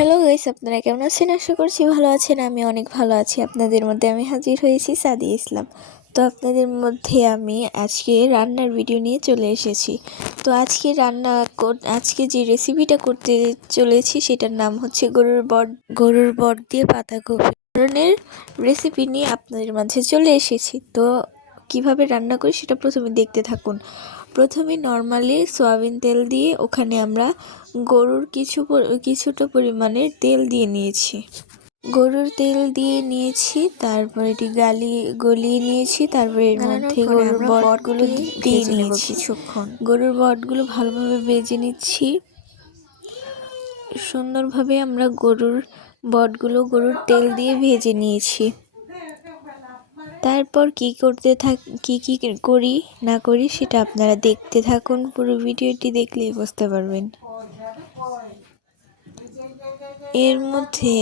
Hello guys, আপনারা কেমন আছেন? আশা করছি ভালো আছেন। আমি অনেক ভালো আছি। আপনাদের মধ্যে আমি হাজির হয়েছি সাদি ইসলাম। তো আপনাদের মধ্যে আমি আজকে রান্নার ভিডিও নিয়ে চলে এসেছি। তো আজকে রান্না আজকে যে রেসিপিটা করতে চলেছি, সেটার নাম হচ্ছে গরুর বট গরুর বট দিয়ে পাতাকপি। ধরনের রেসিপি নিয়ে আপনাদের মাঝে চলে এসেছি। তো কীভাবে রান্না করি, সেটা প্রথমে দেখতে থাকুন। প্রথমে নর্মালি সয়াবিন তেল দিয়ে ওখানে আমরা গরুর কিছু কিছুটা পরিমাণের তেল দিয়ে নিয়েছি। গরুর তেল দিয়ে নিয়েছি তারপর এটি গালি গলিয়ে নিয়েছি তারপরে এর মধ্যে গরুর বটগুলো দিয়ে নিয়েছি। কিছুক্ষণ। গরুর বটগুলো ভালোভাবে বেজে নিচ্ছি। সুন্দরভাবে আমরা গরুর বটগুলো গরুর তেল দিয়ে ভেজে নিয়েছি। তারপর কি করতে থাক, কি কি করি, না করি সেটা আপনারা দেখতে থাকুন। পুরো ভিডিওটি দেখলেই বুঝতে পারবেন। এর মধ্যে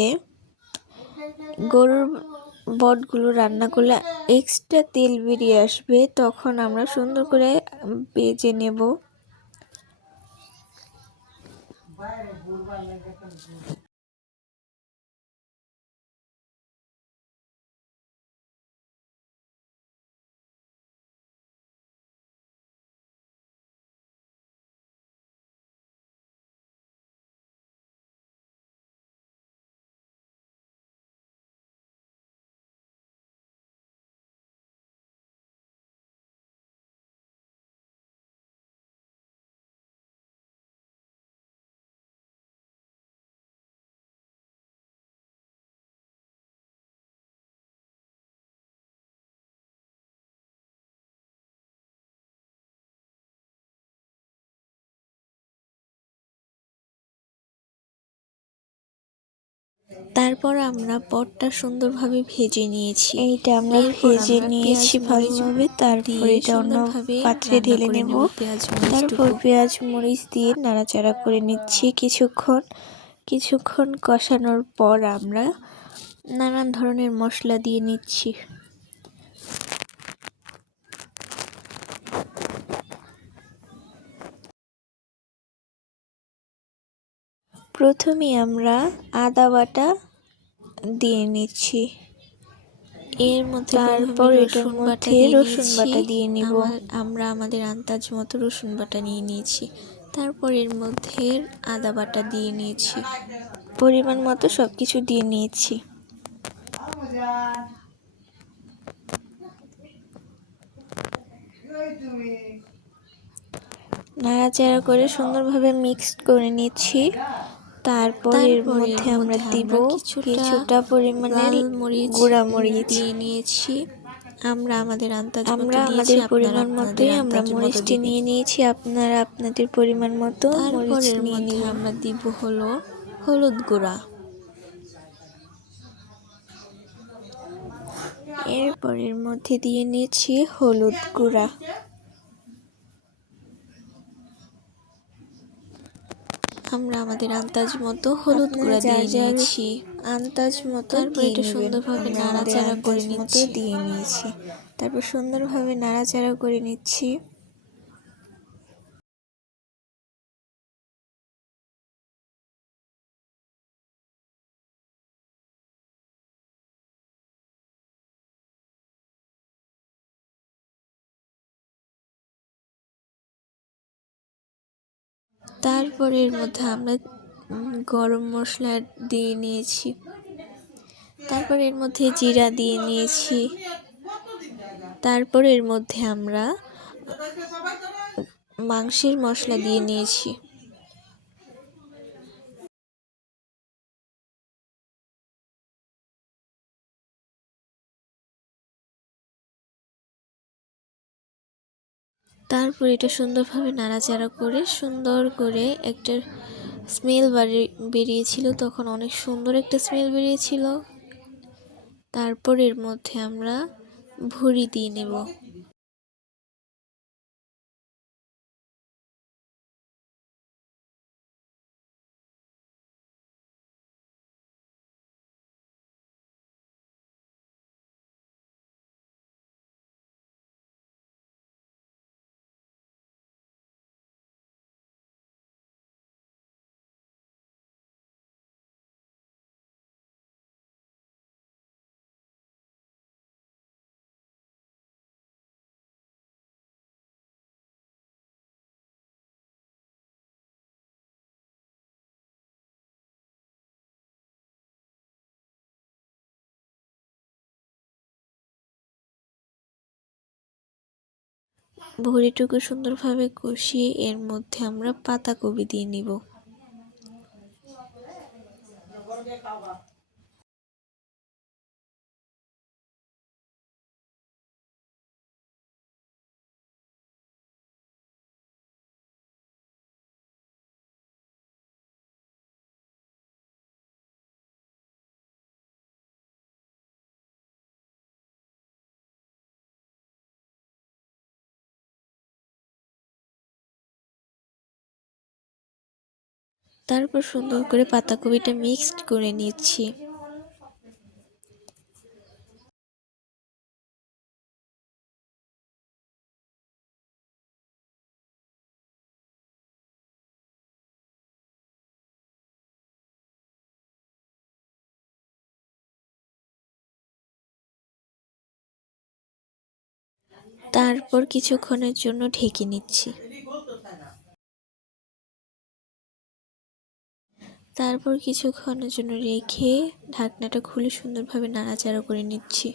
গরুর বটগুলো রান্না করলে এক্সট্রা তেল বেরিয়ে আসবে, তখন আমরা সুন্দর করে বেজে নেব। তারপর আমরা পটটা সুন্দরভাবে ভেজে নিয়েছি। এইটা আমরা ভেজে নিয়েছি ভালোভাবে তারপর এটা অন্য পাত্রে ঢেলে নেব। তারপর পেঁয়াজ মরিচ দিয়ে নাড়াচাড়া করে নিচ্ছি কিছুক্ষণ। কিছুক্ষণ কষানোর পর আমরা নানান ধরনের মশলা দিয়ে নিচ্ছি। প্রথমে আমরা আদা বাটা দিয়ে নিচ্ছি। এর মধ্যে তারপর এটার মধ্যে রসুন বাটা দিয়ে নিব আমরা আমাদের আন্দাজ মতো রসুন বাটা নিয়ে নিয়েছি। তারপর এর মধ্যে আদা বাটা দিয়ে নিয়েছি। পরিমাণ মতো সব কিছু দিয়ে নিয়েছি। নাড়াচাড়া করে সুন্দরভাবে মিক্সড করে নিচ্ছি। তারপর এর মধ্যে আমরা দিব কিছুটা পরিমাণে গুঁড়া মরিচ দিয়ে নিয়েছি। আমরা আমাদের আন্দাজ আমরা আমাদের পরিমাণ মতোই আমরা মরিচটি নিয়ে নিয়েছি আপনারা আপনাদের পরিমাণ মতো মরিচ নিয়ে নিয়ে আমরা দিব হলো হলুদ গুঁড়া। এরপর এর মধ্যে দিয়ে নিয়েছি হলুদ গুঁড়া। আমরা আমাদের আন্দাজ মতো হলুদ গুঁড়া দিয়ে নিয়েছি। আন্দাজ মতো তারপর এটা সুন্দরভাবে নাড়াচাড়া করে নিতে দিয়ে নিয়েছি। তারপর সুন্দরভাবে নাড়াচাড়া করে নিচ্ছি। তারপরে এর মধ্যে আমরা গরম মশলা দিয়ে নিয়েছি। তারপর এর মধ্যে জিরা দিয়ে নিয়েছি। তারপর এর মধ্যে আমরা মাংসের মশলা দিয়ে নিয়েছি। তারপর এটা সুন্দরভাবে নাড়াচাড়া করে সুন্দর করে একটা স্মেল বেরিয়েছিল। তখন অনেক সুন্দর একটা স্মেল বেরিয়েছিল। তারপর এর মধ্যে আমরা ভুড়ি দিয়ে নেব। ভুড়িটুকু সুন্দরভাবে কষিয়ে এর মধ্যে আমরা পাতাকপি দিয়ে নিব। তারপর সুন্দর করে পাতাকপিটা মিক্সড করে নিচ্ছি। তারপর কিছুক্ষণের জন্য ঢেকে নিচ্ছি। তারপর কিছুক্ষণের জন্য রেখে ঢাকনাটা খুলে সুন্দরভাবে নাড়াচাড়া করে নিচ্ছি।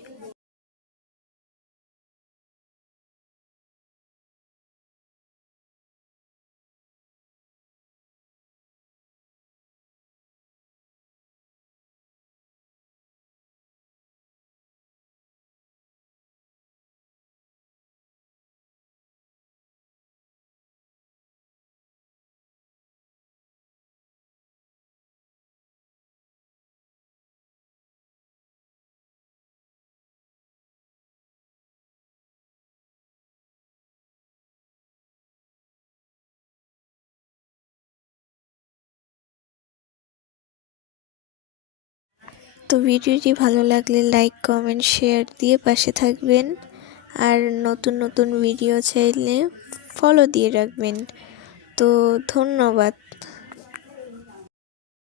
তো ভিডিওটি ভালো লাগলে লাইক, কমেন্ট, শেয়ার দিয়ে পাশে থাকবেন। আর নতুন নতুন ভিডিও চাইলে ফলো দিয়ে রাখবেন। তো ধন্যবাদ।